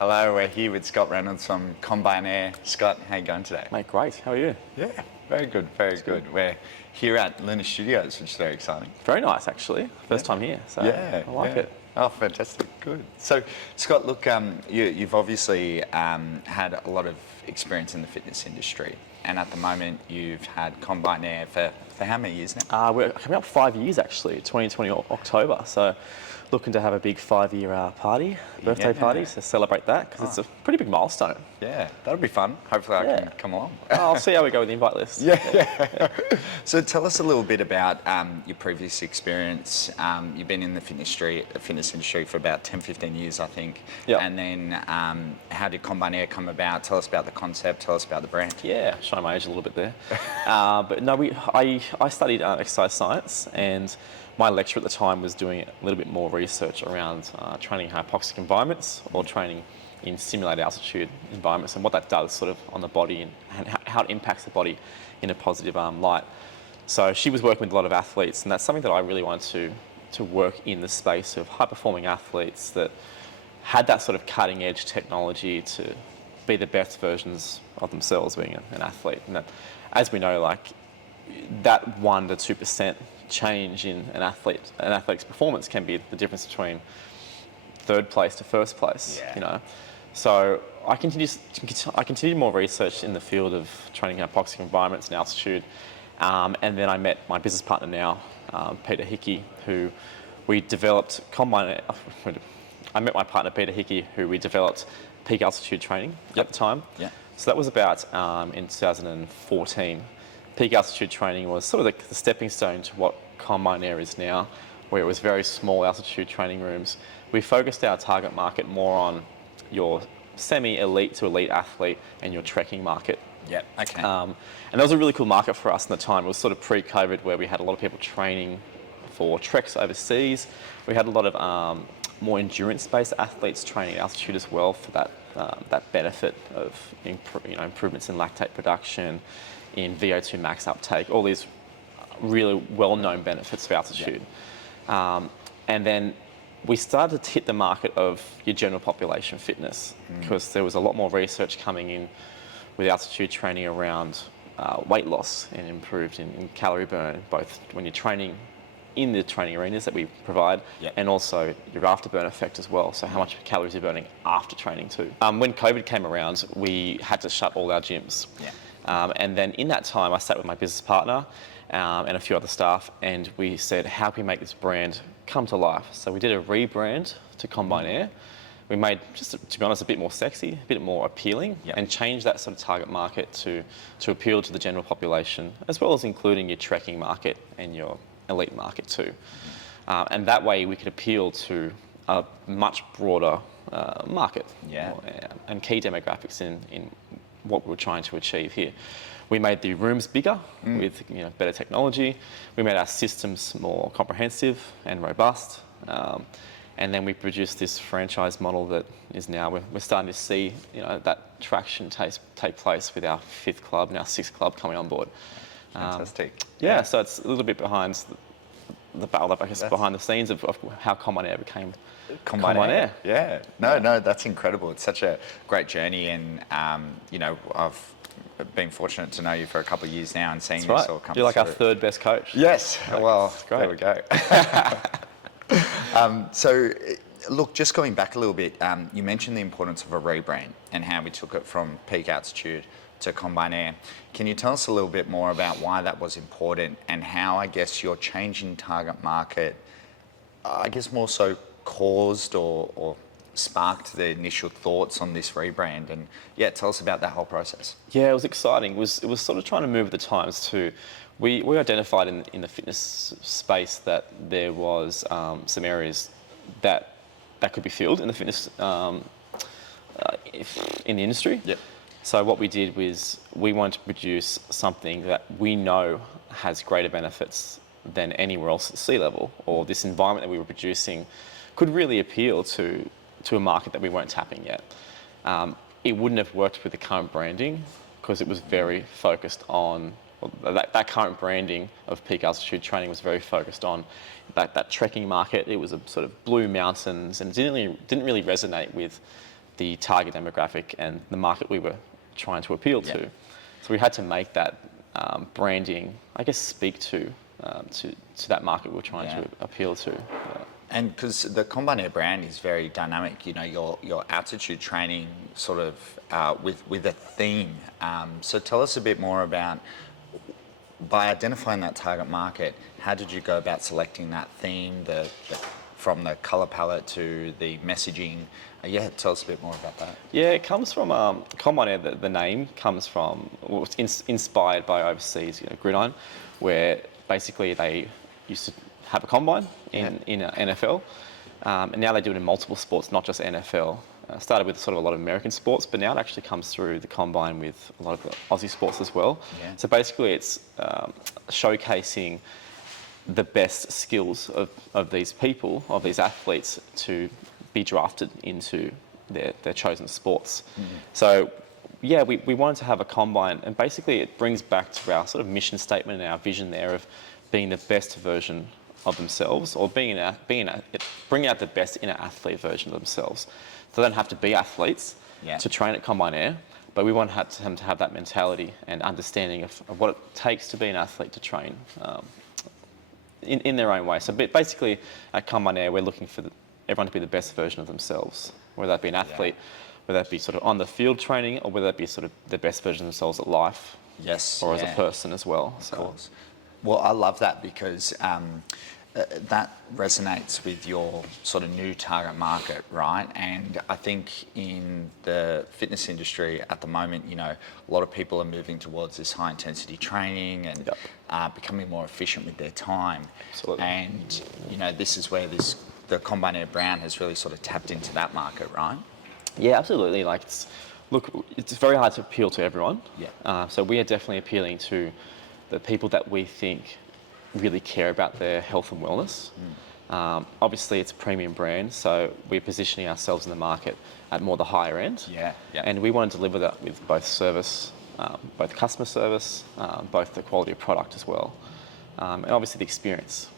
Hello, we're here with Scott Reynolds from Combine Air. Scott, how you going today? Mate, great. How are you? Yeah, very good, very good. We're here at Lunar Studios, which is very exciting. Very nice, actually. First time here, so I like it. Oh, fantastic, good. So, Scott, look, you've obviously had a lot of experience in the fitness industry, and at the moment you've had Combine Air for how many years now? We're coming up 5 years, actually, 2020 October. So looking to have a big 5-year birthday party to celebrate that, because it's a pretty big milestone. Yeah, that'll be fun. Hopefully I can come along. I'll see how we go with the invite list. Yeah. So tell us a little bit about your previous experience. You've been in the fitness industry for about 10, 15 years, I think. Yeah. And then how did Combine Air come about? Tell us about the concept, tell us about the brand. Yeah, showing my age a little bit there. But no, I studied exercise science, and my lecturer at the time was doing a little bit more research around training in hypoxic environments or training in simulated altitude environments, and what that does sort of on the body and how it impacts the body in a positive light. So she was working with a lot of athletes, and that's something that I really wanted to work in the space of high-performing athletes that had that sort of cutting-edge technology to be the best versions of themselves being an athlete. And that, as we know, like that 1 to 2% change in an athlete's performance can be the difference between third place to first place. Yeah. You know, so I continued more research in the field of training in hypoxic environments and altitude, and then I met my business partner now, Peter Hickey, who we developed Combine. I met my partner Peter Hickey, who we developed peak altitude training at the time. Yeah. So that was about in 2014. Peak altitude training was sort of the stepping stone to what Combine Air is now, where it was very small altitude training rooms. We focused our target market more on your semi-elite to elite athlete and your trekking market. Yeah, okay. And that was a really cool market for us in the time. It was sort of pre-COVID, where we had a lot of people training for treks overseas. We had a lot of more endurance-based athletes training at altitude as well for that benefit of improvements in lactate production, in VO2 max uptake, all these really well-known benefits of altitude. Yeah. And then we started to hit the market of your general population fitness, because there was a lot more research coming in with altitude training around weight loss and improved in calorie burn, both when you're training in the training arenas that we provide, and also your afterburn effect as well. So how much calories you're burning after training too. When COVID came around, we had to shut all our gyms. Yeah. And then in that time, I sat with my business partner and a few other staff, and we said, how can we make this brand come to life? So we did a rebrand to Combine Air. We made, just to be honest, a bit more sexy, a bit more appealing, and changed that sort of target market to appeal to the general population, as well as including your trekking market and your elite market too. And that way we could appeal to a much broader market and key demographics in what we were trying to achieve here. We made the rooms bigger with better technology. We made our systems more comprehensive and robust. And then we produced this franchise model that is now, we're starting to see that traction take place with our 5th club and our 6th club coming on board. Fantastic. So it's a little bit behind the battle, I guess, behind the scenes of how Combine Air became Combine Air. Yeah. No, that's incredible. It's such a great journey, and I've been fortunate to know you for a couple of years now and seeing this all come through. You're like our 3rd best coach. Yes. Well, there we go. So, look, just going back a little bit, you mentioned the importance of a rebrand and how we took it from peak altitude to Combine Air. Can you tell us a little bit more about why that was important and how, I guess, your change in target market, I guess, more so caused or sparked the initial thoughts on this rebrand? And tell us about that whole process. Yeah, it was exciting. It was sort of trying to move with the times too. We identified in the fitness space that there was some areas that could be filled in the fitness in the industry. Yep. So what we did was we wanted to produce something that we know has greater benefits than anywhere else at sea level, or this environment that we were producing could really appeal to a market that we weren't tapping yet. It wouldn't have worked with the current branding because it was very focused on, that current branding of peak altitude training was very focused on that trekking market. It was a sort of blue mountains, and it didn't really resonate with the target demographic and the market we were trying to appeal to. So we had to make that branding, I guess, speak to that market we were trying to appeal to. And because the Combine Air brand is very dynamic, you know, your altitude training sort of with a theme. So tell us a bit more about, by identifying that target market, how did you go about selecting that theme, from the color palette to the messaging? Tell us a bit more about that. Yeah, it comes from Combine Air. The name comes from, well, it's inspired by overseas, gridiron, where basically they used to have a combine in NFL, and now they do it in multiple sports, not just NFL. Started with sort of a lot of American sports, but now it actually comes through the combine with a lot of the Aussie sports as well. Yeah. So basically it's showcasing the best skills of these people, of these athletes, to be drafted into their chosen sports. So yeah, we wanted to have a combine, and basically it brings back to our sort of mission statement and our vision there of being the best version of themselves, or bringing out the best in an athlete version of themselves. So they don't have to be athletes to train at Combine Air, but we want them to have that mentality and understanding of what it takes to be an athlete to train in their own way. So basically at Combine Air, we're looking for everyone to be the best version of themselves, whether that be an athlete, whether that be sort of on the field training, or whether that be sort of the best version of themselves at life, or as a person as well. Of course. Well, I love that because that resonates with your sort of new target market, right? And I think in the fitness industry at the moment, a lot of people are moving towards this high intensity training and becoming more efficient with their time. Absolutely. And, this is where the Combine Air brand has really sort of tapped into that market, right? Yeah, absolutely. It's very hard to appeal to everyone. So we are definitely appealing to the people that we think really care about their health and wellness. Obviously, it's a premium brand, so we're positioning ourselves in the market at more the higher end. And we want to deliver that with both service, both customer service, both the quality of product as well, and obviously the experience.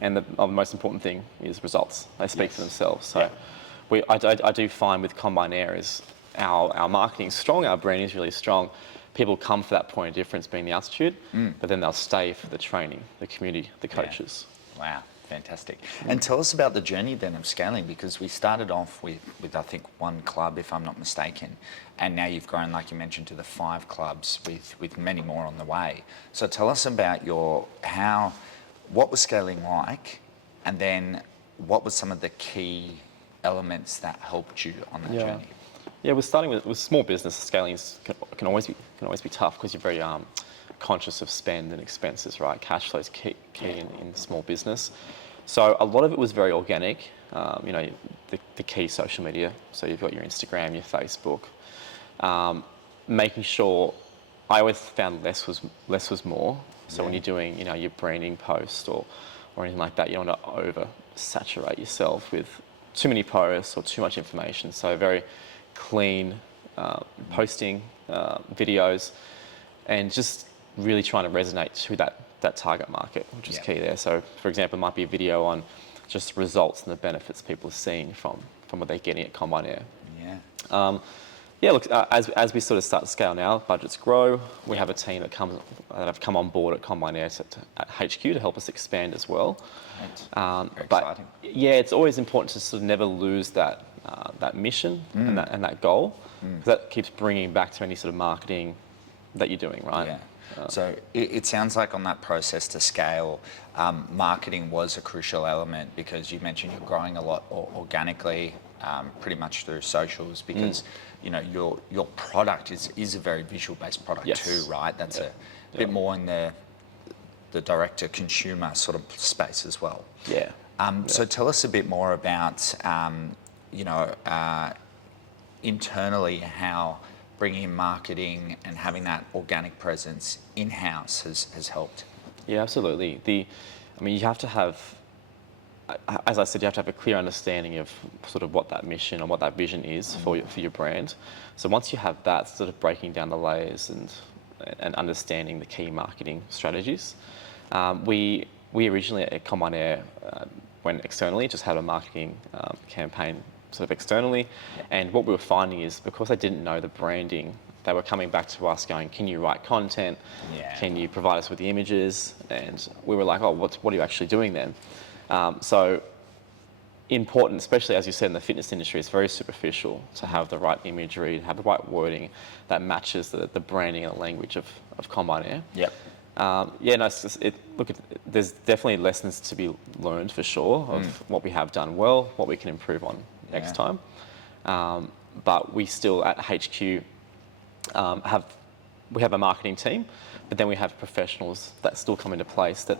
And the most important thing is results. They speak for themselves. So I do find with Combine Air is our marketing is strong, our branding is really strong. People come for that point of difference being the altitude, but then they'll stay for the training, the community, the coaches. Wow, fantastic. And tell us about the journey then of scaling, because we started off with I think one club, if I'm not mistaken, and now you've grown, like you mentioned, to the 5 clubs with many more on the way. So tell us about what was scaling like, and then what were some of the key elements that helped you on that journey? Yeah, we're starting with small business. Scaling can always be tough because you're very conscious of spend and expenses, right? Cash flow is key in small business. So a lot of it was very organic. The key social media. So you've got your Instagram, your Facebook. Making sure, I always found less was more. So when you're doing your branding post or anything like that, you don't want to oversaturate yourself with too many posts or too much information. So very clean posting, videos, and just really trying to resonate to that target market, which is key there. So, for example, it might be a video on just the results and the benefits people are seeing from what they're getting at Combine Air. As we sort of start to scale now, budgets grow. We have a team that have come on board at Combine Air at HQ to help us expand as well. Very exciting. Yeah, it's always important to sort of never lose that mission and that goal, because that keeps bringing back to any sort of marketing that you're doing, right? So it sounds like on that process to scale, marketing was a crucial element, because you mentioned you're growing a lot organically, pretty much through socials, because your product is a very visual based product too, right? That's a bit more in the direct to consumer sort of space as well. So tell us a bit more about internally how bringing in marketing and having that organic presence in-house has helped. Yeah, absolutely. You have to have, as I said, you have to have a clear understanding of sort of what that mission and what that vision is for your brand. So once you have that, sort of breaking down the layers and understanding the key marketing strategies. We originally at Combine Air went externally, just had a marketing campaign sort of externally. And what we were finding is because they didn't know the branding, they were coming back to us going, can you write content? Yeah. Can you provide us with the images? And we were like, oh, what are you actually doing then? So important, especially as you said in the fitness industry, it's very superficial to have the right imagery, to have the right wording that matches the branding and the language of Combine Air. Yep. Yeah, no, there's definitely lessons to be learned for sure of what we have done well, what we can improve on next time. But we still at HQ we have a marketing team, but then we have professionals that still come into place that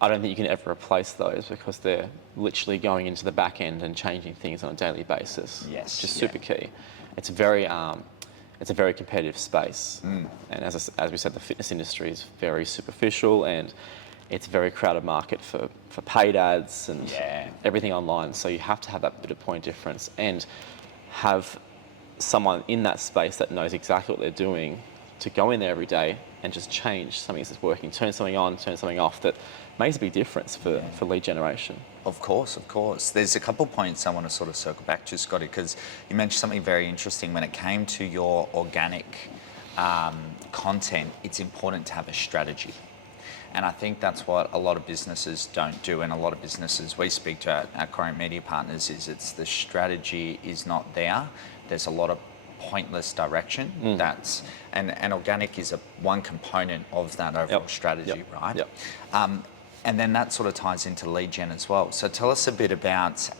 I don't think you can ever replace those because they're literally going into the back end and changing things on a daily basis. Yes, which is super key. It's a very competitive space, and as we said, the fitness industry is very superficial and it's a very crowded market for paid ads and everything online. So you have to have that bit of point difference and have someone in that space that knows exactly what they're doing to go in there every day and just change something that's working, turn something on, turn something off that makes a big difference for lead generation. Of course, of course. There's a couple points I want to sort of circle back to, Scotty, because you mentioned something very interesting. When it came to your organic content, it's important to have a strategy. And I think that's what a lot of businesses don't do, and a lot of businesses we speak to, our current media partners, is it's the strategy is not there. There's a lot of pointless direction. And organic is one component of that overall strategy, right? And then that sort of ties into lead gen as well. So tell us a bit about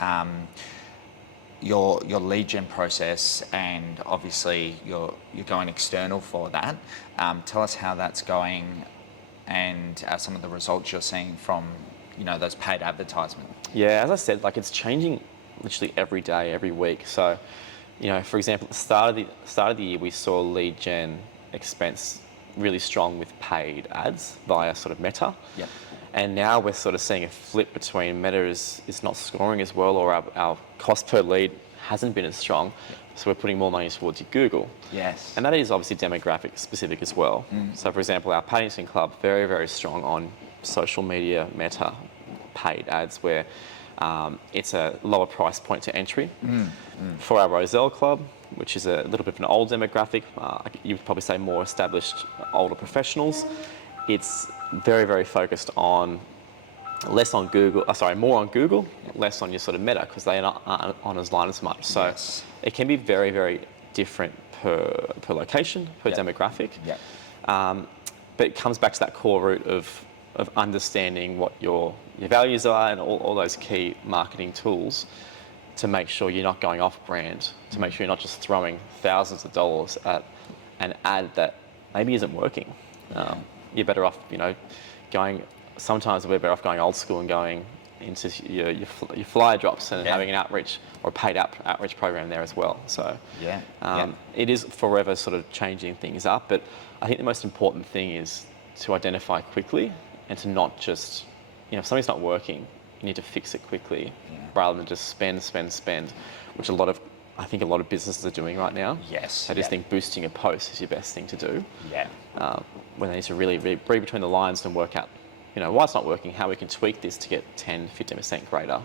your lead gen process, and obviously you're going external for that. Tell us how that's going and some of the results you're seeing from those paid advertisements. Yeah, as I said, like it's changing literally every day, every week. So, for example, at the start of the year, we saw lead gen expense really strong with paid ads via sort of Meta. Yep. And now we're sort of seeing a flip between Meta is not scoring as well, or our cost per lead hasn't been as strong. So we're putting more money towards Google. Yes. And that is obviously demographic specific as well. So for example, our Paddington Club, very, very strong on social media Meta paid ads where it's a lower price point to entry. For our Roselle Club, which is a little bit of an old demographic, you would probably say more established, older professionals, it's very, very focused on more on Google, less on your sort of Meta, because they are not on as line as much. So it can be very, very different per location, per demographic. But it comes back to that core root of understanding what your values are and all those key marketing tools to make sure you're not going off brand, to make sure you're not just throwing thousands of dollars at an ad that maybe isn't working. You're better off, sometimes we're better off going old school and going into your flyer drops and having an outreach or a paid outreach program there as well. So it is forever sort of changing things up, but I think the most important thing is to identify quickly and to not just, if something's not working, you need to fix it quickly rather than just spend, which I think a lot of businesses are doing right now. Yes. I just think boosting a post is your best thing to do. Yeah. When they need to really read between the lines and work out, why it's not working, how we can tweak this to get 10, 15% greater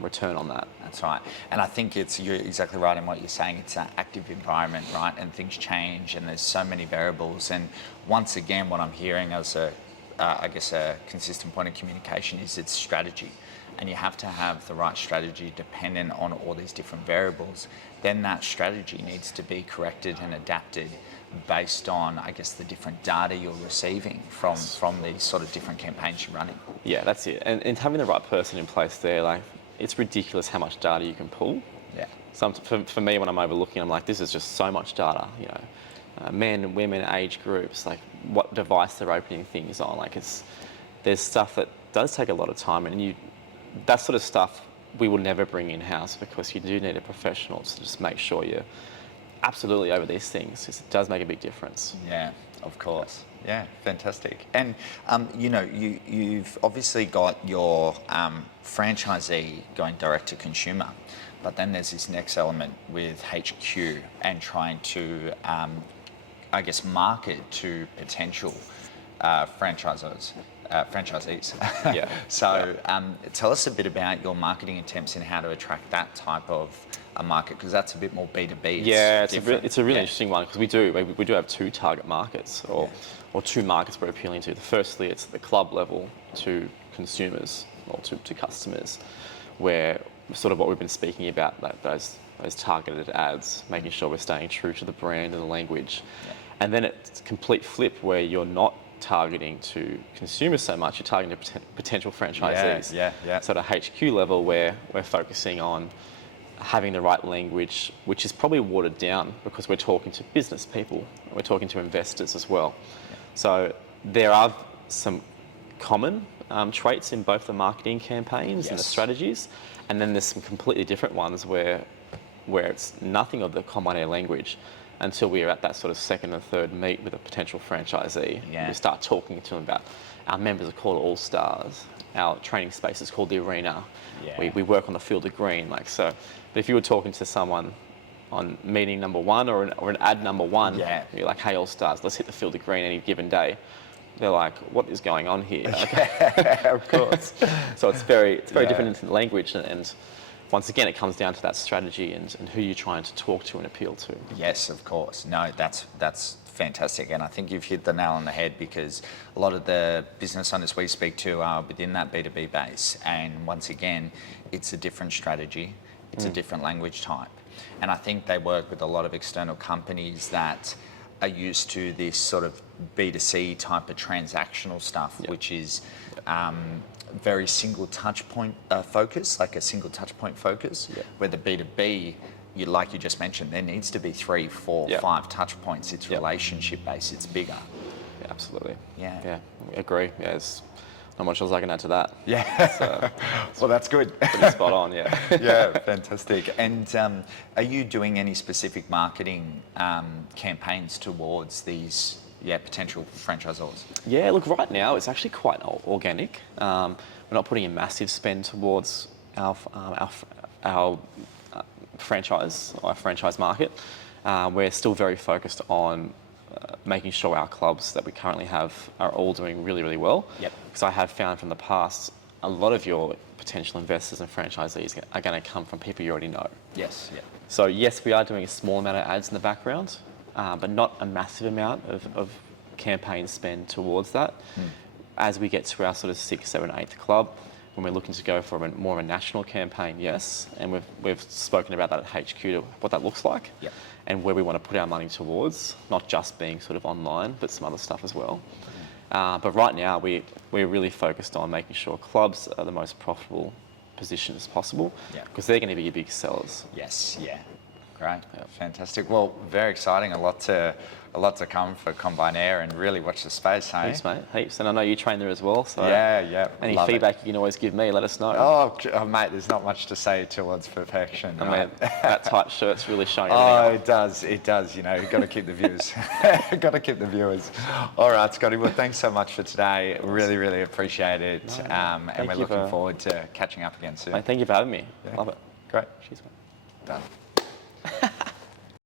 return on that. That's right. And I think you're exactly right in what you're saying. It's an active environment, right? And things change and there's so many variables. And once again, what I'm hearing as a consistent point of communication is its strategy. And you have to have the right strategy dependent on all these different variables. Then that strategy needs to be corrected and adapted based on, the different data you're receiving from these sort of different campaigns you're running. Yeah, that's it. And having the right person in place there, it's ridiculous how much data you can pull. Yeah. For me, when I'm overlooking, I'm like, this is just so much data, men, women, age groups, what device they're opening things on. There's stuff that does take a lot of time, and that sort of stuff we will never bring in-house because you do need a professional to just make sure you're absolutely over these things, because it does make a big difference. Yeah, of course. Yeah, fantastic. And you've obviously got your franchisee going direct to consumer, but then there's this next element with HQ and trying to, market to potential franchisors. franchisees. Yeah. So tell us a bit about your marketing attempts and how to attract that type of a market, because that's a bit more B2B. Yeah, it's a really Yeah. interesting one because we do have two target markets or two markets we're appealing to. Firstly, it's the club level to consumers or to customers, where sort of what we've been speaking about, like those targeted ads, making sure we're staying true to the brand and the language. Yeah. And then it's a complete flip where you're not targeting to consumers so much, you're targeting to potential franchisees. Yeah. So at a HQ level where we're focusing on having the right language, which is probably watered down because we're talking to business people, we're talking to investors as well. Yeah. So there are some common traits in both the marketing campaigns and the Yes. strategies, and then there's some completely different ones where it's nothing of the common air language until we are at that sort of second and third meet with a potential franchisee. Yeah. We start talking to them about our members are called All Stars, our training space is called the Arena. Yeah. We work on the field of green, like so. But if you were talking to someone on meeting number one or an ad number one, Yeah. you're like, hey, All Stars, let's hit the field of green any given day. They're like, what is going on here? Of course. So it's very Yeah. different in language, and once again, it comes down to that strategy and who you're trying to talk to and appeal to. Yes, of course. No, that's fantastic, and I think you've hit the nail on the head, because a lot of the business owners we speak to are within that B2B base, and once again, it's a different strategy, it's a different language type, and I think they work with a lot of external companies that are used to this sort of B2C type of transactional stuff, which is very single touch point focus, like a single touch point focus, where the B2B, like you just mentioned, there needs to be 3, 4, 5 touch points. It's relationship based, it's bigger. Yeah, absolutely. Yeah. I agree. Yeah, there's not much else I can add to that. Yeah. So, Well, that's good. pretty spot on, yeah. Yeah, fantastic. And are you doing any specific marketing campaigns towards these potential franchisors? Yeah, look, right now it's actually quite organic. We're not putting a massive spend towards our franchise or our franchise market. We're still very focused on making sure our clubs that we currently have are all doing really, really well. Yep. Because I have found from the past, a lot of your potential investors and franchisees are going to come from people you already know. Yes. Yeah. So yes, we are doing a small amount of ads in the background, but not a massive amount of campaign spend towards that. As we get to our sort of 6th, 7th, 8th club, when we're looking to go for more of a national campaign, yes, and we've spoken about that at HQ, to what that looks like, Yep. and where we want to put our money towards, not just being sort of online, but some other stuff as well. But right now, we're really focused on making sure clubs are the most profitable position as possible, because they're going to be your big sellers. Yes. Yeah. Great. Fantastic. Well, very exciting. A lot to come for Combine Air, and really watch the space, hey? Heaps, mate. Heaps. And I know you train there as well, so Yeah. any Love feedback you can always give me, let us know. Oh, mate, there's not much to say towards perfection. I Right? mean, that tight shirt's really showing everything up. It does. You know, you've got to keep the views. Got to keep the viewers. All right, Scotty. Well, thanks so much for today. Really, really appreciate it. And we're looking forward to catching up again soon. Mate, thank you for having me. Yeah. Love it. Great. Cheers, mate. Done.